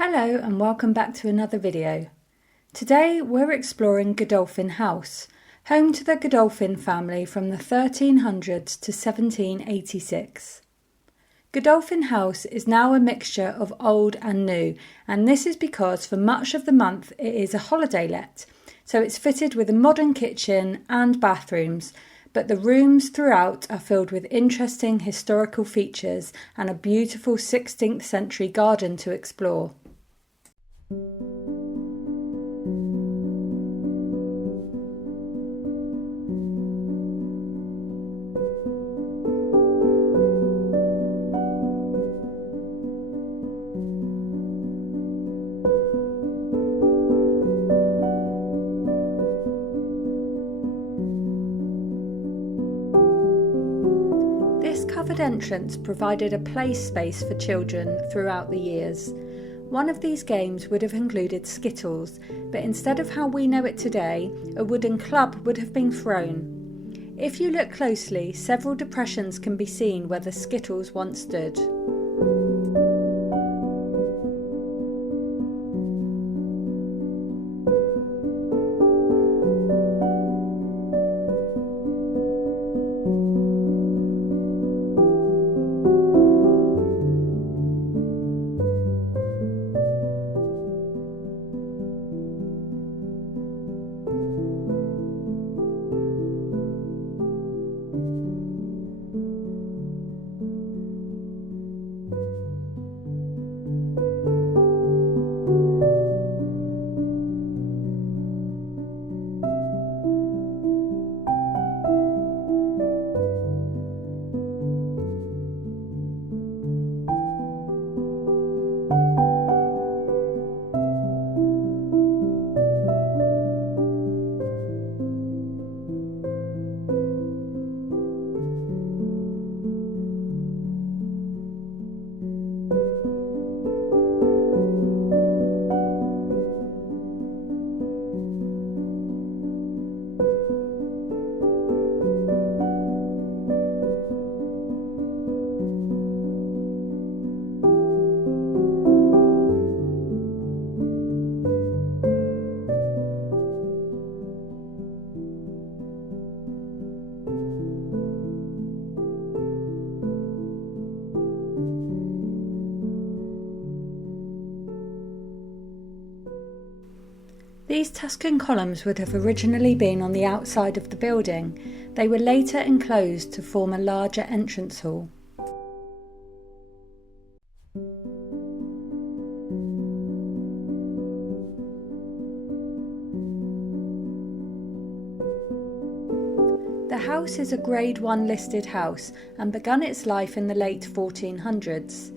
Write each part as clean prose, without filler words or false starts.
Hello and welcome back to another video. Today we're exploring Godolphin House, home to the Godolphin family from the 1300s to 1786. Godolphin House is now a mixture of old and new, and this is because for much of the month it is a holiday let, so it's fitted with a modern kitchen and bathrooms, but the rooms throughout are filled with interesting historical features and a beautiful 16th century garden to explore. This covered entrance provided a play space for children throughout the years. One of these games would have included skittles, but instead of how we know it today, a wooden club would have been thrown. If you look closely, several depressions can be seen where the skittles once stood. These Tuscan columns would have originally been on the outside of the building. They were later enclosed to form a larger entrance hall. The house is a Grade 1 listed house and begun its life in the late 1400s.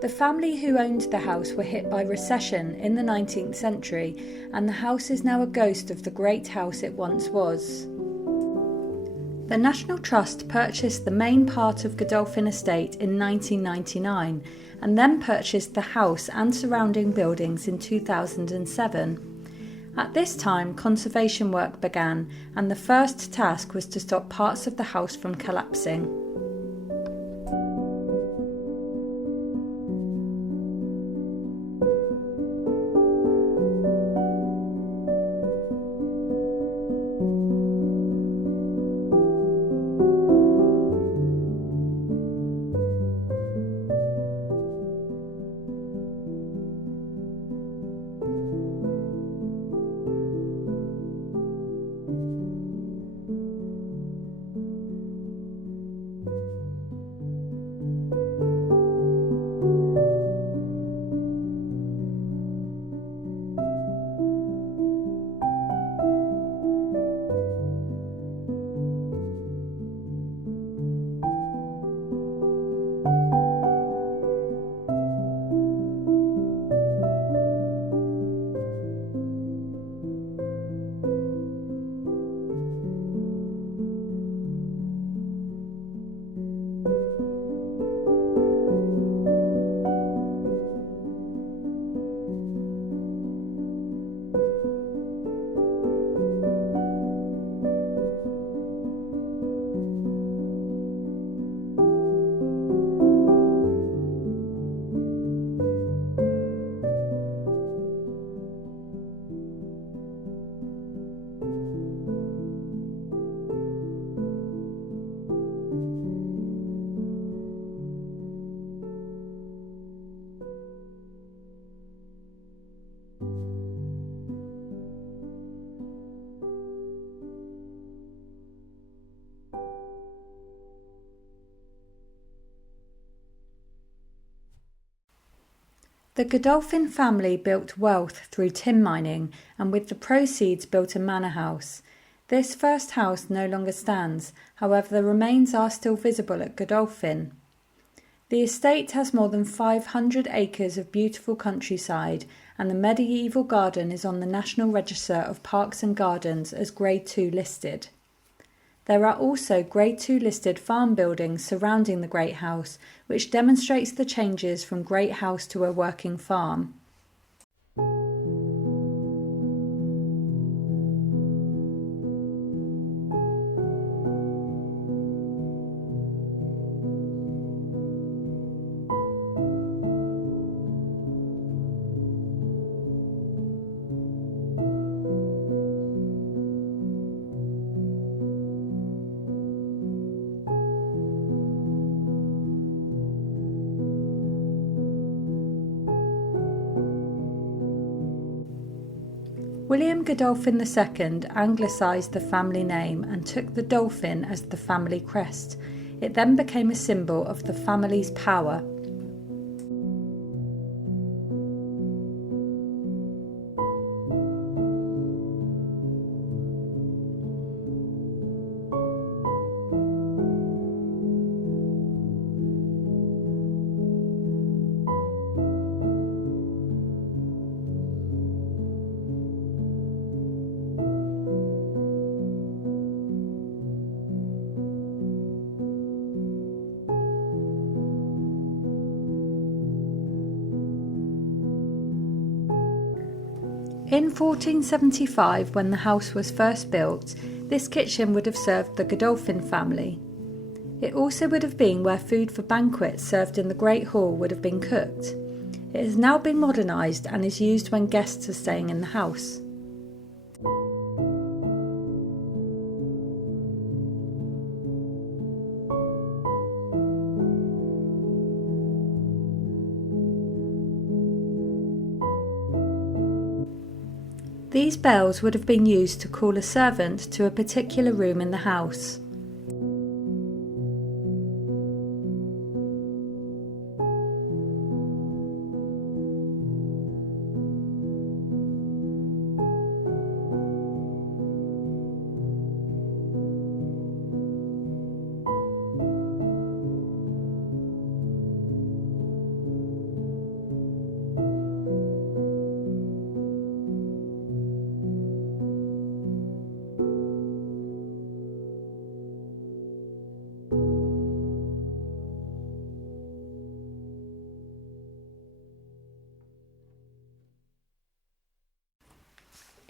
The family who owned the house were hit by recession in the 19th century, and the house is now a ghost of the great house it once was. The National Trust purchased the main part of Godolphin Estate in 1999 and then purchased the house and surrounding buildings in 2007. At this time, conservation work began, and the first task was to stop parts of the house from collapsing. The Godolphin family built wealth through tin mining and with the proceeds built a manor house. This first house no longer stands, however the remains are still visible at Godolphin. The estate has more than 500 acres of beautiful countryside, and the medieval garden is on the National Register of Parks and Gardens as Grade 2 listed. There are also Grade 2 listed farm buildings surrounding the Great House, which demonstrates the changes from Great House to a working farm. William Godolphin II anglicised the family name and took the dolphin as the family crest. It then became a symbol of the family's power. In 1475, when the house was first built, this kitchen would have served the Godolphin family. It also would have been where food for banquets served in the Great Hall would have been cooked. It has now been modernised and is used when guests are staying in the house. These bells would have been used to call a servant to a particular room in the house.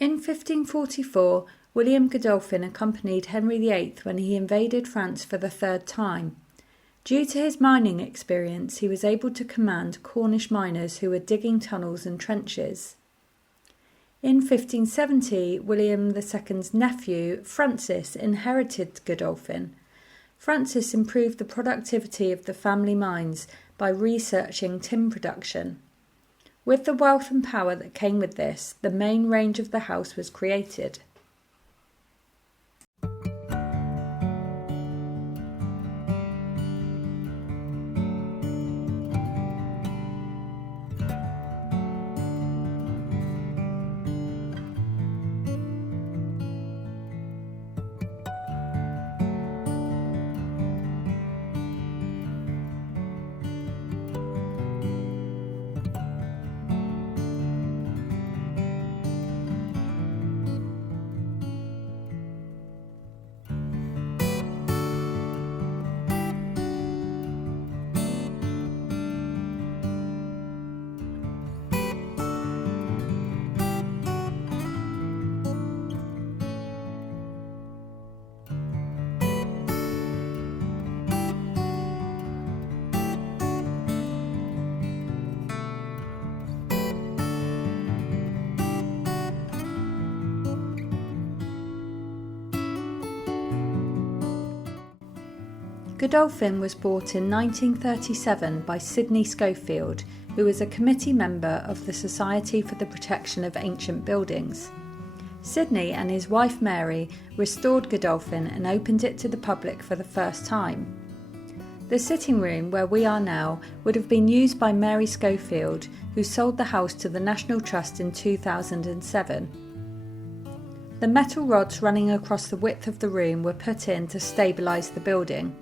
In 1544, William Godolphin accompanied Henry VIII when he invaded France for the third time. Due to his mining experience, he was able to command Cornish miners who were digging tunnels and trenches. In 1570, William II's nephew, Francis, inherited Godolphin. Francis improved the productivity of the family mines by researching tin production. With the wealth and power that came with this, the main range of the house was created. Godolphin was bought in 1937 by Sidney Schofield, who was a committee member of the Society for the Protection of Ancient Buildings. Sidney and his wife Mary restored Godolphin and opened it to the public for the first time. The sitting room where we are now would have been used by Mary Schofield, who sold the house to the National Trust in 2007. The metal rods running across the width of the room were put in to stabilise the building.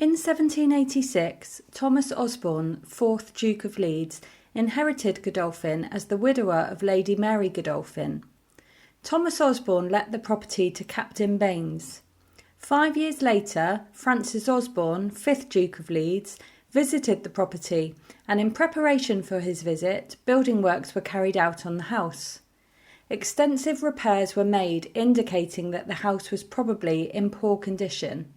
In 1786, Thomas Osborne, 4th Duke of Leeds, inherited Godolphin as the widower of Lady Mary Godolphin. Thomas Osborne let the property to Captain Baines. 5 years later, Francis Osborne, 5th Duke of Leeds, visited the property, and in preparation for his visit, building works were carried out on the house. Extensive repairs were made, indicating that the house was probably in poor condition.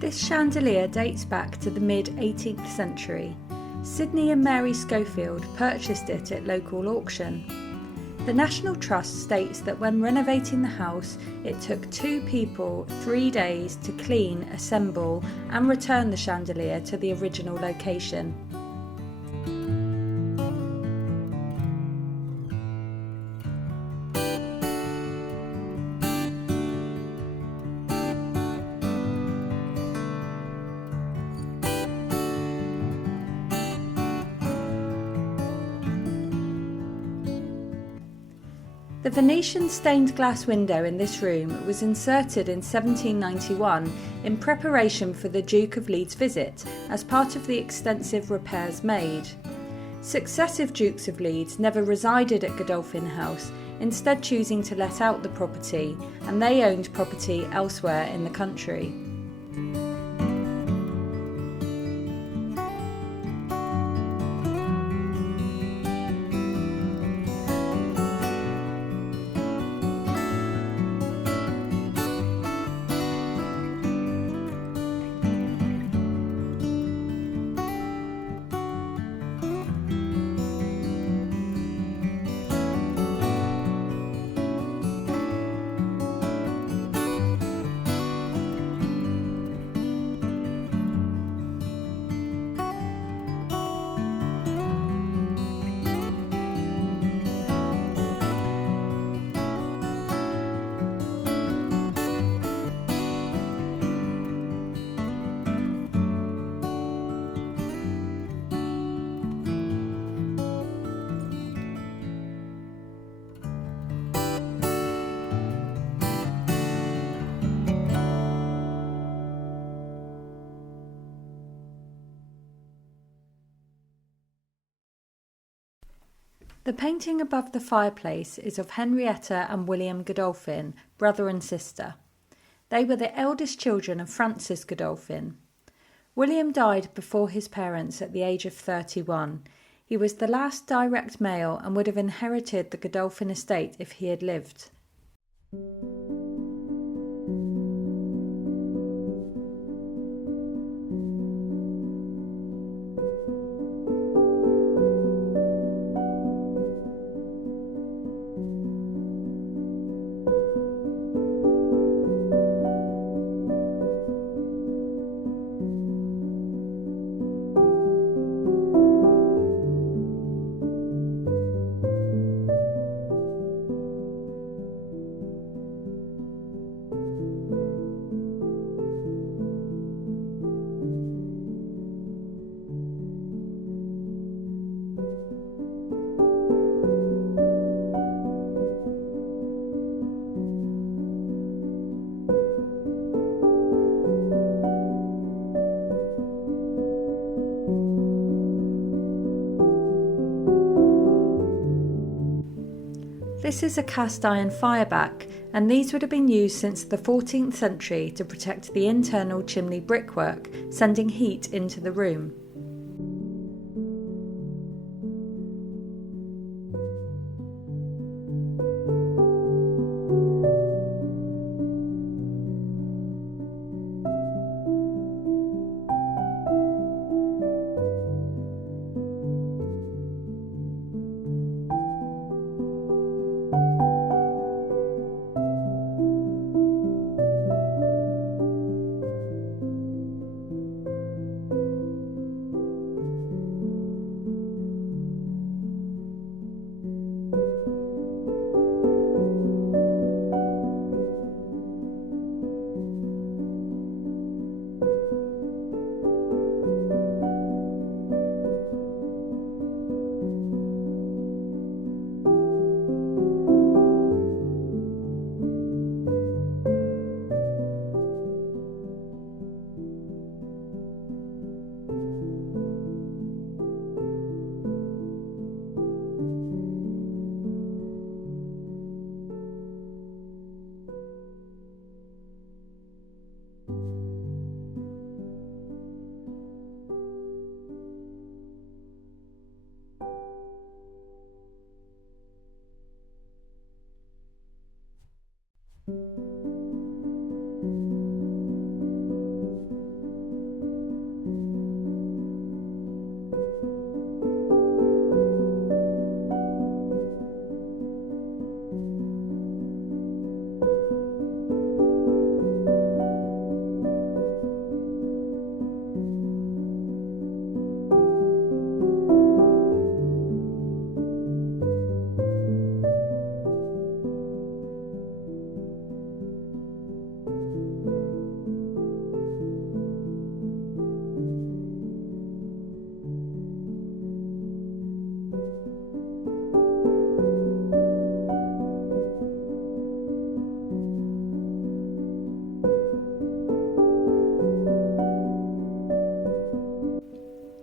This chandelier dates back to the mid-18th century. Sydney and Mary Schofield purchased it at local auction. The National Trust states that when renovating the house, it took 2 people 3 days to clean, assemble and return the chandelier to the original location. The Venetian stained glass window in this room was inserted in 1791 in preparation for the Duke of Leeds' visit as part of the extensive repairs made. Successive Dukes of Leeds never resided at Godolphin House, instead choosing to let out the property, and they owned property elsewhere in the country. The painting above the fireplace is of Henrietta and William Godolphin, brother and sister. They were the eldest children of Francis Godolphin. William died before his parents at the age of 31. He was the last direct male and would have inherited the Godolphin estate if he had lived. This is a cast iron fireback, and these would have been used since the 14th century to protect the internal chimney brickwork, sending heat into the room.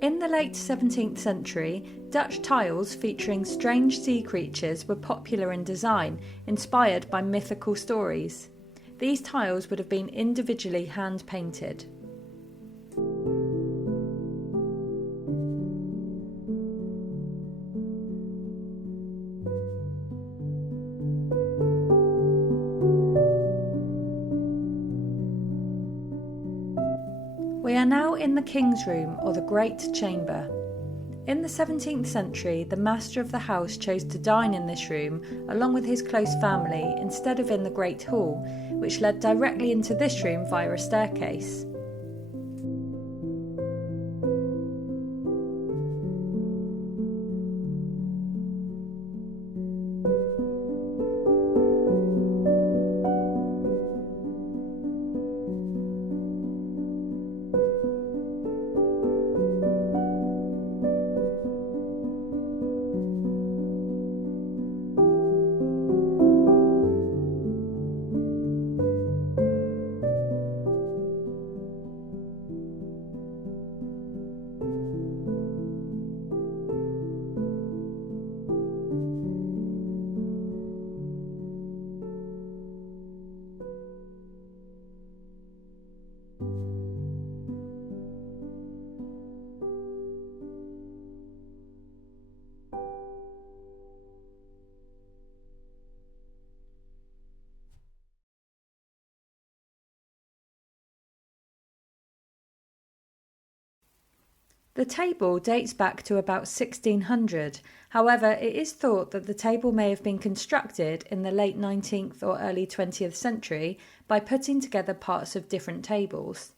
In the late 17th century, Dutch tiles featuring strange sea creatures were popular in design, inspired by mythical stories. These tiles would have been individually hand-painted. We are now in the King's Room, or the Great Chamber. In the 17th century, the master of the house chose to dine in this room along with his close family instead of in the Great Hall, which led directly into this room via a staircase. The table dates back to about 1600, however it is thought that the table may have been constructed in the late 19th or early 20th century by putting together parts of different tables.